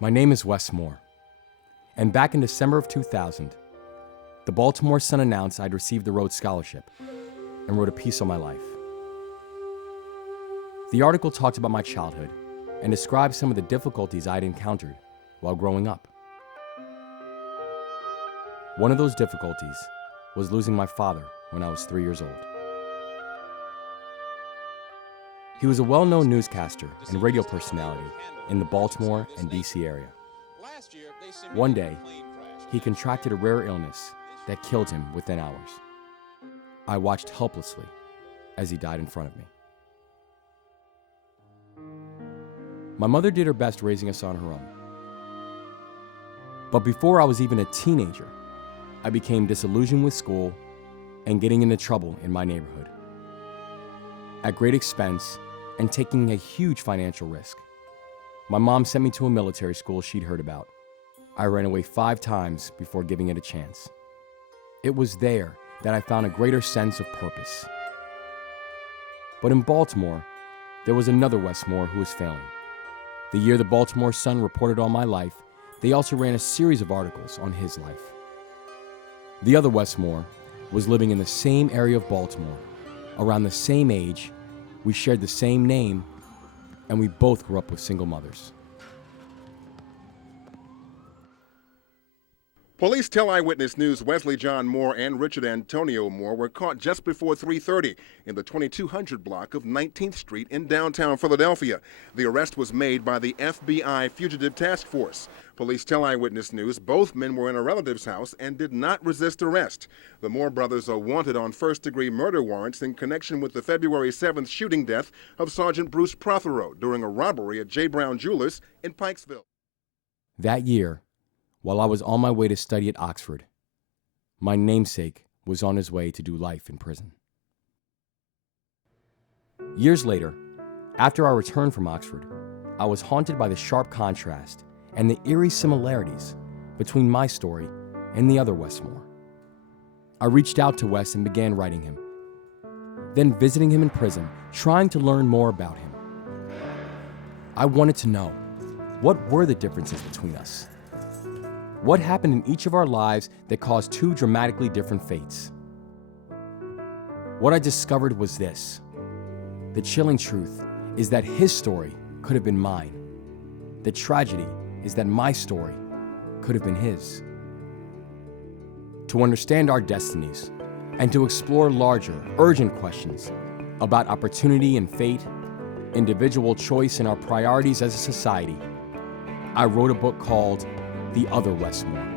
My name is Wes Moore, and back in December of 2000, the Baltimore Sun announced I'd received the Rhodes Scholarship and wrote a piece on my life. The article talked about my childhood and described some of the difficulties I'd encountered while growing up. One of those difficulties was losing my father when I was 3 years old. He was a well-known newscaster and radio personality in the Baltimore and DC area. One day, he contracted a rare illness that killed him within hours. I watched helplessly as he died in front of me. My mother did her best raising us on her own. But before I was even a teenager, I became disillusioned with school and getting into trouble in my neighborhood. At great expense and taking a huge financial risk, my mom sent me to a military school she'd heard about. I ran away 5 times before giving it a chance. It was there that I found a greater sense of purpose. But in Baltimore, there was another Wes Moore who was failing. The year the Baltimore Sun reported on my life, they also ran a series of articles on his life. The other Wes Moore was living in the same area of Baltimore, around the same age, we shared the same name, and we both grew up with single mothers. Police tell Eyewitness News Wesley John Moore and Richard Antonio Moore were caught just before 3:30 in the 2200 block of 19th Street in downtown Philadelphia. The arrest was made by the FBI Fugitive Task Force. Police tell Eyewitness News both men were in a relative's house and did not resist arrest. The Moore brothers are wanted on first-degree murder warrants in connection with the February 7th shooting death of Sergeant Bruce Prothero during a robbery at J. Brown Jewelers in Pikesville. That year, while I was on my way to study at Oxford, my namesake was on his way to do life in prison. Years later, after I returned from Oxford, I was haunted by the sharp contrast and the eerie similarities between my story and the other Wes Moore. I reached out to Wes and began writing him, then visiting him in prison, trying to learn more about him. I wanted to know, what were the differences between us? What happened in each of our lives that caused 2 dramatically different fates? What I discovered was this: the chilling truth is that his story could have been mine. The tragedy is that my story could have been his. To understand our destinies and to explore larger, urgent questions about opportunity and fate, individual choice and our priorities as a society, I wrote a book called The Other Wes Moore.